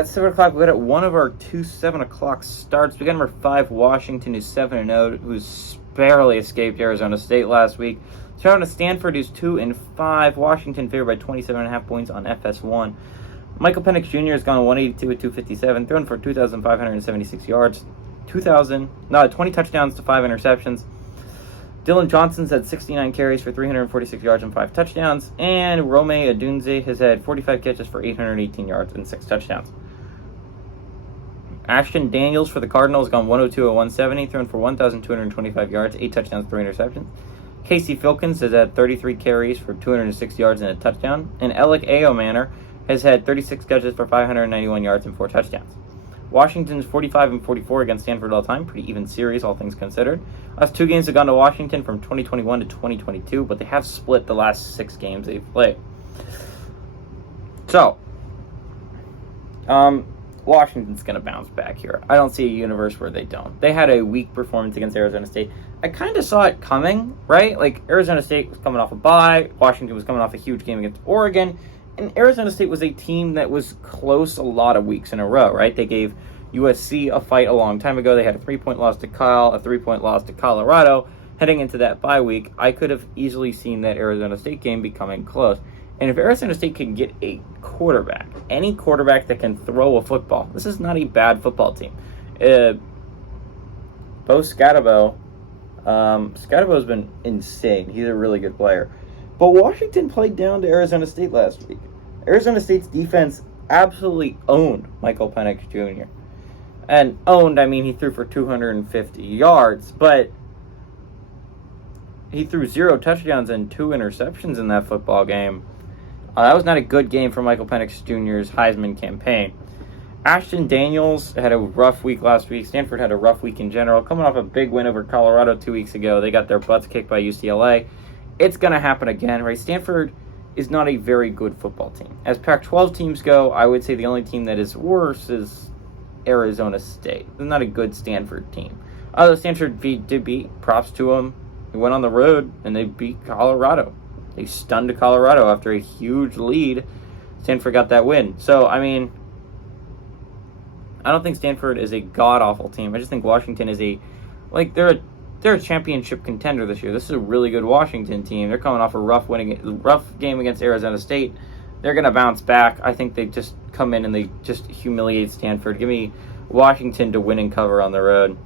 At 7 o'clock, we got one of our two 7 o'clock starts. We got number 5, Washington, who's 7-0, who's barely escaped Arizona State last week. Turning to Stanford, who's 2-5. Washington favored by 27.5 points on FS1. Michael Penix Jr. has gone 182 with 257, thrown for 2,576 yards, 20 touchdowns to 5 interceptions. Dylan Johnson's had 69 carries for 346 yards and 5 touchdowns. And Rome Odunze has had 45 catches for 818 yards and 6 touchdowns. Ashton Daniels for the Cardinals gone 102 at 170, thrown for 1,225 yards, 8 touchdowns, 3 interceptions. Casey Filkins has had 33 carries for 206 yards and a touchdown. And Alec Aomanor has had 36 catches for 591 yards and 4 touchdowns. Washington's 45-44 against Stanford all time. Pretty even series, all things considered. Last 2 games have gone to Washington from 2021 to 2022, but they have split the last 6 games they've played. So, Washington's going to bounce back here. I don't see a universe where they don't. They had a weak performance against Arizona State. I kind of saw it coming, right? Like, Arizona State was coming off a bye. Washington was coming off a huge game against Oregon. And Arizona State was a team that was close a lot of weeks in a row, right? They gave USC a fight a long time ago. They had a 3-point loss to Cal, a 3-point loss to Colorado. Heading into that bye week, I could have easily seen that Arizona State game becoming close. And if Arizona State can get a quarterback, any quarterback that can throw a football, this is not a bad football team. Bo Scatabo, Scatabo's been insane. He's a really good player. But Washington played down to Arizona State last week. Arizona State's defense absolutely owned Michael Penix Jr. And owned, I mean, he threw for 250 yards, but he threw 0 touchdowns and 2 interceptions in that football game. That was not a good game for Michael Penix Jr.'s Heisman campaign. Ashton Daniels had a rough week last week. Stanford had a rough week in general. Coming off a big win over Colorado 2 weeks ago, they got their butts kicked by UCLA. It's going to happen again, right? Stanford is not a very good football team. As Pac-12 teams go, I would say the only team that is worse is Arizona State. They're not a good Stanford team. Although Stanford did beat, props to them. They went on the road, and they beat Colorado. They stunned Colorado after a huge lead. Stanford got that win. So, I mean, I don't think Stanford is a god-awful team. I just think Washington is they're a championship contender this year. This is a really good Washington team. They're coming off a rough game against Arizona State. They're going to bounce back. I think they just come in and they just humiliate Stanford. Give me Washington to win and cover on the road.